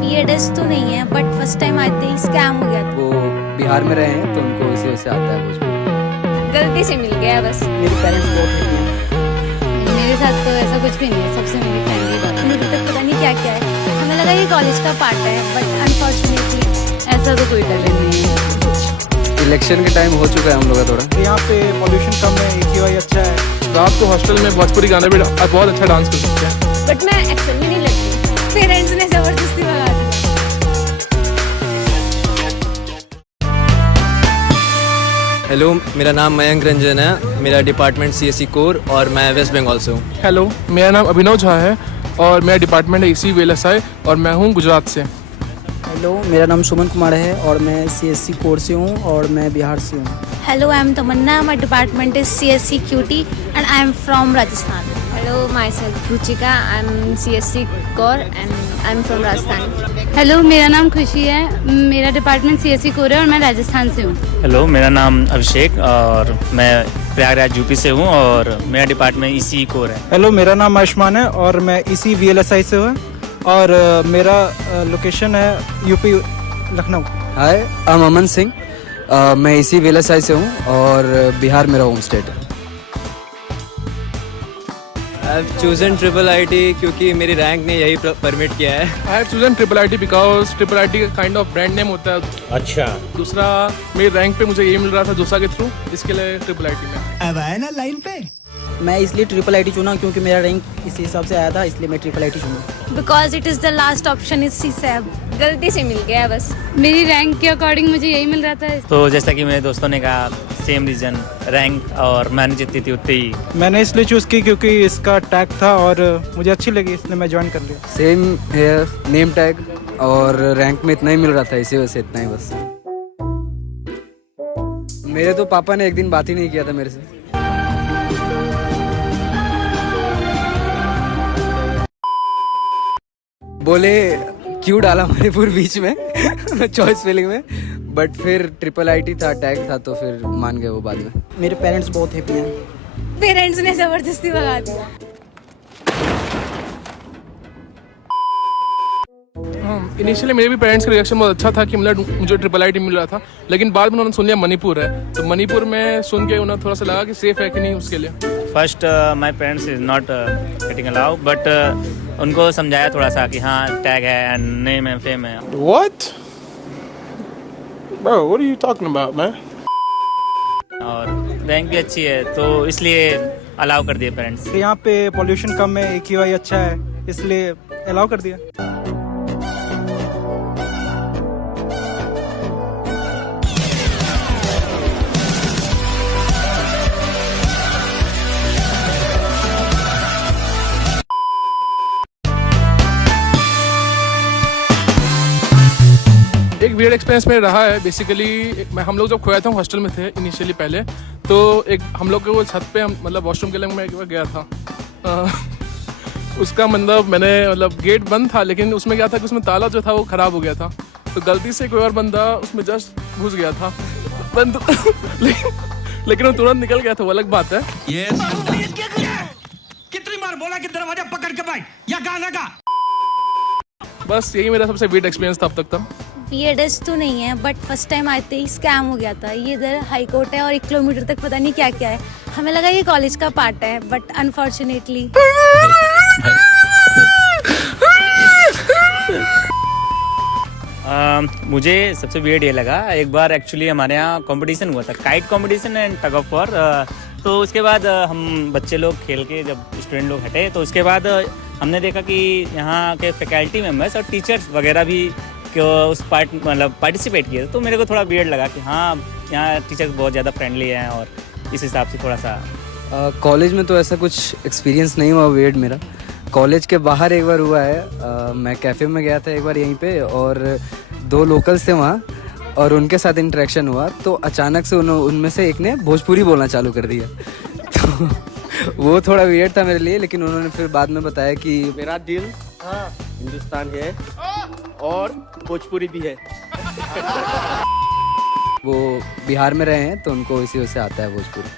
Weirdest तो नहीं है, बट फर्स्ट टाइम आते ही स्कैम हो गया था। वो बिहार में रहे हैं तो उनको इसी वजह से आता है भोजपुरी। गलती से मिल गया बस। मेरे पेरेंट्स बहुत हैप्पी हैं। मेरे साथ तो ऐसा कुछ भी नहीं है, सबसे मेरी फ्रेंडली बात। मुझे तक पता नहीं क्या क्या है, हमें लगा ये कॉलेज का पार्ट है, बट अनफॉर्चुनेटली ऐसा तो कोई टैलेंट नहीं है। इलेक्शन के टाइम हो चुका है हम लोग का थोड़ा। तो यहाँ पे पॉल्यूशन कम है, AQI अच्छा है। रात को हॉस्टल में भोजपुरी गाने भी बहुत अच्छा डांस कर सकते हैं। बट मैं एक्शन में नहीं लगती। पेरेंट्स ने जबरदस्ती भगा दिया। हेलो, मेरा नाम मयंक रंजन है। मेरा डिपार्टमेंट CSE कोर और मैं वेस्ट बंगाल से हूँ। हेलो, मेरा नाम अभिनव झा है और मेरा डिपार्टमेंट है EC VLSI और मैं हूँ गुजरात से। हेलो, मेरा नाम सुमन कुमार है और मैं CSC कोर से हूँ और मैं बिहार से हूँ। Hello, I am Tamanna. My department is CSC QT and I am from Rajasthan. Hello, myself Ruchika. I'm CSC core and I'm from Rajasthan. Hello, मेरा नाम खुशी है। मेरा डिपार्टमेंट CSC कोर है और मैं राजस्थान से हूँ। हेलो, मेरा नाम अभिषेक और मैं प्रयागराज UP से हूँ और मेरा डिपार्टमेंट EC कोर है। हेलो, मेरा नाम आयुष्मान है और मैं EC VLSI से हूँ और मेरा लोकेशन है UP Lucknow. Hi, I am Aman Singh. मैं इसी VLSI से हूँ और बिहार मेरा होम स्टेट है। आई हैव चूजन IIIT क्योंकि मेरी रैंक ने यही परमिट किया है। I have chosen IIIT because IIIT का काइंड ऑफ ब्रांड नेम होता है। अच्छा, दूसरा मेरी रैंक पे मुझे यही मिल रहा था जोसा के थ्रू, इसके लिए IIIT में। अब आया ना लाइन पे। मैं इसलिए IIIT चुना क्योंकि मेरा रैंक इसी हिसाब से आया था, इसलिए मैं IIIT चुना। Because it is the last option is CSAB. गलती से मिल गया बस। मेरी रैंक के अकॉर्डिंग मुझे यही मिल रहा था। तो जैसा कि मेरे दोस्तों ने कहा, सेम रीजन, रैंक और मैंने जितनी थी उतनी ही। मैंने इसलिए चूज़ की क्योंकि इसका टैग था और मुझे अच्छी लगी, इसलिए मैं ज्वाइन कर लिया। सेम है, नेम टैग और रैंक में इतना ही मिल रहा था, इसी वजह से इतना ही बस। मेरे तो पापा ने एक दिन बात ही नहीं किया था मेरे से। बोले क्यों डाला मणिपुर बीच में चॉइस फिलिंग में, बट फिर IIIT था, टैग था, तो फिर मान गए वो बाद में। मेरे पेरेंट्स बहुत हैप्पी हैं। पेरेंट्स ने जबरदस्ती भगा दिया। इनिशियली मेरे भी पेरेंट्स का रिएक्शन बहुत अच्छा था कि मुझे IIIT मिल रहा था, लेकिन बाद में उन्होंने सुन लिया मणिपुर है, तो मणिपुर में सुन के उन्हें थोड़ा सा लगा कि सेफ है कि नहीं उसके लिए। First my parents is not getting allow, but उनको समझाया थोड़ा सा कि हाँ टैग है एंड नेम है, फेम है। What? Bro, what are you talking about, man? और रैंक भी अच्छी है तो इसलिए अलाउ कर दिए पेरेंट्स। यहाँ पे पॉल्यूशन कम है, AQI अच्छा है, इसलिए अलाउ कर दिया। एक वियर्ड एक्सपीरियंस में रहा है। बेसिकली हम लोग जब खोया था हॉस्टल में थे इनिशियली पहले, तो एक हम लोग के वो छत पे मतलब वॉशरूम के लिए मैं एक बार गया था। उसका मतलब मैंने गेट बंद था, लेकिन उसमें क्या था कि उसमें ताला जो था वो ख़राब हो गया था, तो गलती से कोई और बंदा उसमें जस्ट घुस गया था बंद लेकिन वो तुरंत निकल गया था, वो अलग बात है। कितनी बार बोला कि दरवाजा पकड़ के बैठ या गाना गा। बस यही मेरा सबसे वियर्ड एक्सपीरियंस था अब तक था। वियर्डेस्ट तो नहीं है, बट फर्स्ट टाइम आते ही स्कैम हो गया था। ये इधर हाई कोर्ट है और 1 किलोमीटर तक पता नहीं क्या क्या है, हमें लगा ये कॉलेज का पार्ट है, बट अनफॉर्चुनेटली मुझे सबसे वियर्ड ये लगा, एक बार एक्चुअली हमारे यहाँ कंपटीशन हुआ था, kite competition and tug of war. तो उसके बाद हम बच्चे लोग खेल के जब स्टूडेंट लोग हटे, तो उसके बाद हमने देखा कि यहाँ के फैकल्टी मेम्बर्स और टीचर्स वगैरह भी उस पार्टिसिपेट किए, तो मेरे को थोड़ा वियर्ड लगा कि हाँ यहाँ टीचर्स बहुत ज़्यादा फ्रेंडली हैं और इस हिसाब से थोड़ा सा। कॉलेज में तो ऐसा कुछ एक्सपीरियंस नहीं हुआ वियर्ड मेरा। कॉलेज के बाहर एक बार हुआ है। मैं कैफ़े में गया था एक बार यहीं पे, और 2 लोकल्स थे वहाँ और उनके साथ इंटरेक्शन हुआ, तो अचानक से उनमें से एक ने भोजपुरी बोलना चालू कर दिया। तो वो थोड़ा वियर्ड था मेरे लिए, लेकिन उन्होंने फिर बाद में बताया कि मेरा दिल हिंदुस्तान है और भोजपुरी भी है। वो बिहार में रहे हैं तो उनको इसी वजह से आता है भोजपुरी।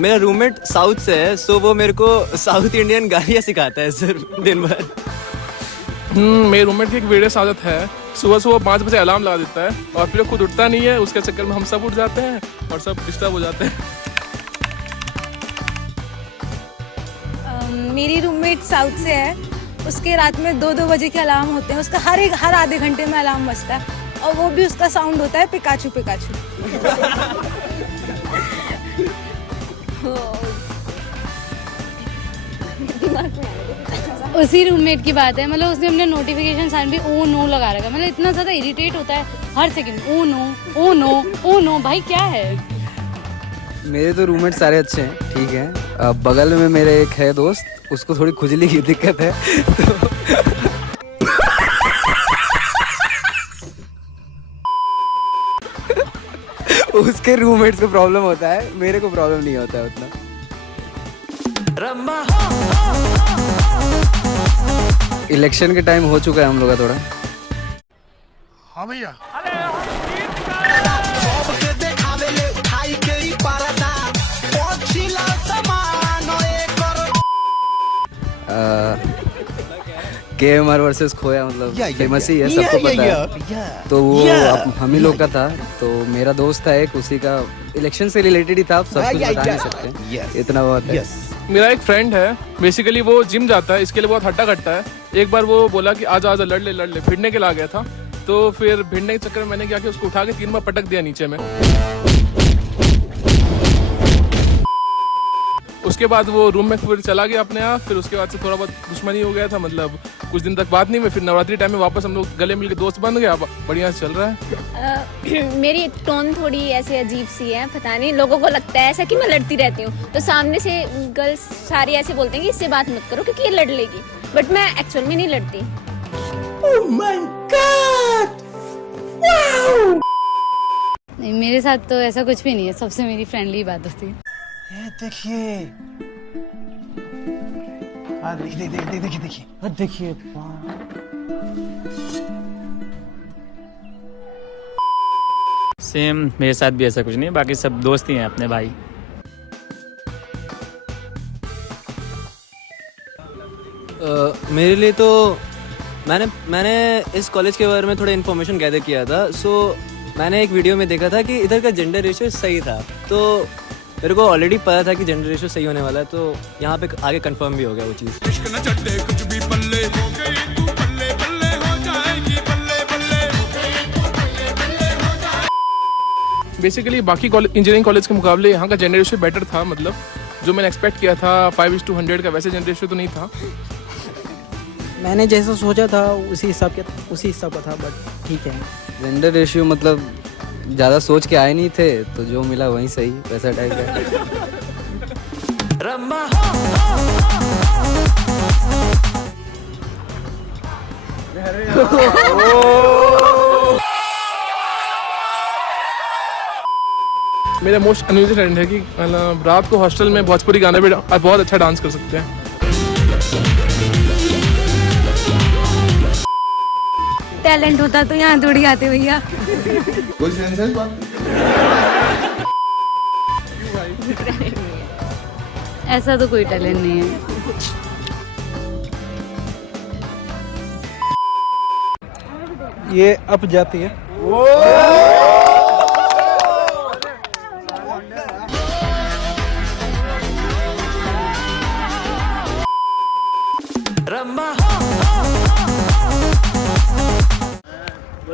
मेरा रूममेट साउथ से है, सो वो मेरे को साउथ इंडियन गालियाँ सिखाता है सिर्फ दिन भर। मेरे रूममेट की एक वीडियो आदत है, सुबह सुबह 5 बजे अलार्म लगा देता है और फिर खुद उठता नहीं है। उसके चक्कर में हम सब उठ जाते हैं और सब डिस्टर्ब हो जाते हैं। मेरी रूममेट साउथ से है, उसके रात में 2-2 बजे के अलार्म होते हैं। उसका हर आधे घंटे में अलार्म बजता है और वो भी उसका साउंड होता है पिकाचू पिकाचू। उसी रूममेट की बात है, मतलब उसने अपने नोटिफिकेशन साइन भी ओ नो लगा रखा है। मतलब इतना ज़्यादा इरिटेट होता है हर second, oh no oh no oh no. भाई क्या है? मेरे तो रूममेट सारे अच्छे हैं, ठीक है। बगल में मेरे एक है दोस्त, उसको थोड़ी खुजली की दिक्कत है तो उसके रूममेट्स को प्रॉब्लम होता है, मेरे को प्रॉब्लम नहीं होता है उतना। इलेक्शन के टाइम हो चुका है हम लोग का थोड़ा। हाँ भैया। KMR वर्सेस खोया, मतलब फेमस ही है, सबको पता है। तो वो हम ही लोग का था। तो मेरा दोस्त था एक, उसी का इलेक्शन से रिलेटेड ही था। आप सब कुछ बता नहीं सकते, इतना बहुत है। मेरा एक फ्रेंड है, बेसिकली वो जिम जाता है, इसके लिए बहुत हट्टा कट्टा है। एक बार वो बोला कि आजा आजा लड़ ले, भिड़ने के लिए आ गया था। तो फिर भिड़ने के चक्कर में मैंने क्या किया, उसको उठा के 3 बार पटक दिया नीचे में। उसके बाद वो रूम में फिर चला गया अपने आप। फिर उसके बाद से थोड़ा बहुत दुश्मनी हो गया था, मतलब कुछ दिन तक बात नहीं हुई। फिर नवरात्रि टाइम में वापस हम लोग गले मिल के दोस्त बन गया, बढ़िया से चल रहा है। मेरी टोन थोड़ी ऐसे अजीब सी है, पता नहीं, लोगों को लगता है ऐसा कि मैं लड़ती रहती हूँ। तो सामने से गर्ल्स सारी ऐसे बोलते हैं कि इससे बात मत करो क्योंकि ये लड़ लेगी, बट मैं एक्चुअल में नहीं लड़ती। नहीं, मेरे साथ तो ऐसा कुछ भी नहीं है, सबसे मेरी फ्रेंडली बात होती है। ये देखिए, देखिए। सेम मेरे साथ भी ऐसा कुछ नहीं है, बाकी सब दोस्त ही हैं अपने भाई। मेरे लिए तो मैंने इस कॉलेज के बारे में थोड़ा इन्फॉर्मेशन गैदर किया था। सो मैंने एक वीडियो में देखा था कि इधर का जेंडर रेशियो सही था। तो मेरे को ऑलरेडी पता था कि जेंडर रेशियो सही होने वाला है, तो यहाँ पे आगे कंफर्म भी हो गया वो चीज़। बेसिकली बाकी इंजीनियरिंग कॉलेज के मुकाबले यहाँ का जेंडर रेशियो बेटर था। मतलब जो मैंने एक्सपेक्ट किया था 5:100 का, वैसे जेंडर रेशियो तो नहीं था। मैंने जैसा सोचा था उसी हिसाब का था, बट ठीक है। जेंडर रेशियो मतलब ज़्यादा सोच के आए नहीं थे, तो जो मिला वहीं सही, वैसा टाइप है। मेरा मोस्ट अनयूजुअल ट्रेंड है कि रात को हॉस्टल में भोजपुरी गाने पे बहुत अच्छा डांस कर सकते हैं। टैलेंट होता तो यहाँ थोड़ी आते भैया। ऐसा तो कोई टैलेंट नहीं है। ये अप जाती है।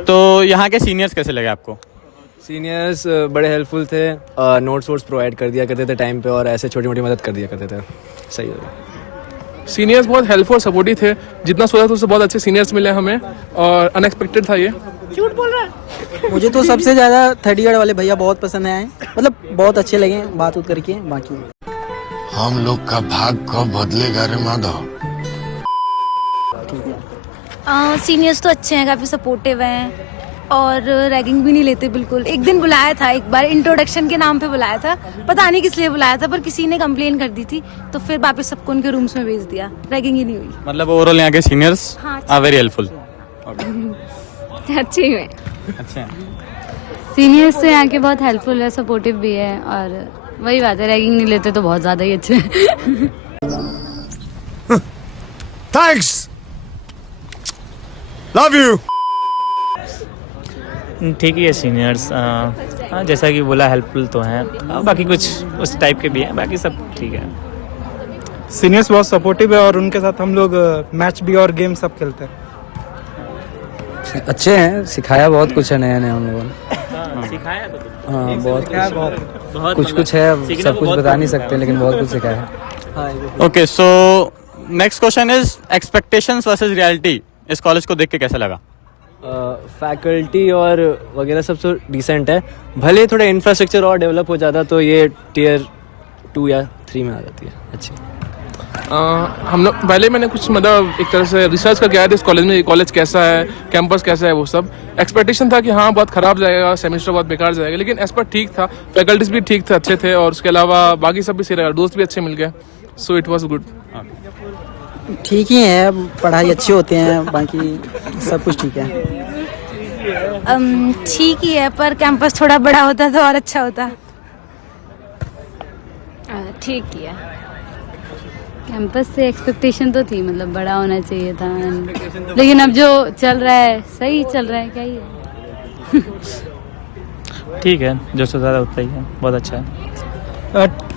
तो यहाँ के सीनियर्स कैसे लगे आपको? सीनियर्स बड़े हेल्पफुल थे, नोट्स वोट्स प्रोवाइड कर दिया करते थे टाइम पे, और ऐसे छोटी मोटी मदद कर दिया करते थे। सही हो गया। सीनियर्स बहुत हेल्पफुल और सपोर्टिव थे, जितना सोचा था उससे बहुत अच्छे सीनियर्स मिले हमें, और अनएक्सपेक्टेड था ये। झूठ बोल रहा है। मुझे तो सबसे ज़्यादा 3rd ईयर वाले भैया बहुत पसंद आए, मतलब बहुत अच्छे लगे बात उत करके। बाकी हम लोग का भाग कब बदलेगा रे माधव? सीनियर्स तो अच्छे हैं, काफ़ी सपोर्टिव हैं और रैगिंग भी नहीं लेते बिल्कुल। एक दिन बुलाया था, एक बार इंट्रोडक्शन के नाम पे बुलाया था, पता नहीं किस लिए बुलाया था, पर किसी ने कंप्लेन कर दी थी, तो फिर वापस सबको उनके रूम्स में भेज दिया। रैगिंग ही नहीं हुई। मतलब ओवरऑल यहाँ के सीनियर्स आर वेरी हेल्पफुल। अच्छे ही हैं। अच्छा, सीनियर्स तो यहाँ के बहुत हेल्पफुल है, सपोर्टिव भी है और वही बात है, रैगिंग नहीं लेते तो बहुत ज़्यादा ही अच्छे थैंक्स, लव यू। ठीक ही है सीनियर्स, हाँ जैसा कि बोला हेल्पफुल तो हैं, बाकी कुछ उस टाइप के भी हैं, बाकी सब ठीक है। सीनियर्स बहुत सपोर्टिव है और उनके साथ हम लोग मैच भी और गेम सब खेलते हैं। अच्छे हैं, सिखाया बहुत कुछ है नया नया उन लोगों ने। सिखाया तो हाँ बहुत बहुत कुछ कुछ है, अब सब कुछ बता नहीं सकते लेकिन बहुत कुछ सिखाया है। Okay, so next question is expectations versus reality. इस कॉलेज को देख के कैसा लगा? फैकल्टी और वगैरह सब तो डिसेंट है, भले थोड़ा इंफ्रास्ट्रक्चर और डेवलप हो जाता तो ये टियर 2 या 3 में आ जाती है अच्छी। हम लोग पहले मैंने कुछ मतलब एक तरह से रिसर्च करके आया था इस कॉलेज में, कॉलेज कैसा है, कैंपस कैसा है, वो सब एक्सपेक्टेशन था कि हाँ बहुत ख़राब जाएगा, सेमेस्टर बहुत बेकार जाएगा, लेकिन एज पर ठीक था, फैकल्टीज भी ठीक थे, अच्छे थे, और उसके अलावा बाकी सब भी सही रहा, दोस्त भी अच्छे मिल गए, सो इट वॉज गुड। ठीक ही है, पढ़ाई अच्छी होती है, बाकी सब कुछ ठीक है। ठीक ही है, पर कैंपस थोड़ा बड़ा होता तो और अच्छा होता। ठीक ही है। कैंपस से एक्सपेक्टेशन तो थी, मतलब बड़ा होना चाहिए था, लेकिन अब जो चल रहा है सही चल रहा है, क्या ही है। ठीक है, जो से ज़्यादा उतना ही है, बहुत अच्छा है।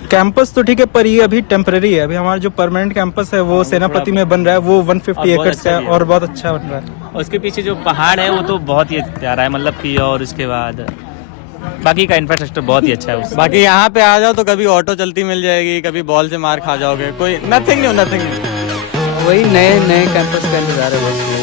कैंपस तो ठीक है, पर ये अभी टेम्पररी है। अभी हमारा जो परमानेंट कैंपस है वो सेनापति में बन रहा है, वो 150 एकड़ का है और बहुत अच्छा बन रहा है। और उसके पीछे जो पहाड़ है वो तो बहुत ही प्यारा है, मतलब कि, और उसके बाद बाकी का इंफ्रास्ट्रक्चर बहुत ही अच्छा है। बाकी यहाँ पे आ जाओ तो कभी ऑटो चलती मिल जाएगी, कभी बॉल से मार खा जाओगे, कोई नथिंग न्यू। वही नए नए कैंपस का इंतजार है बस।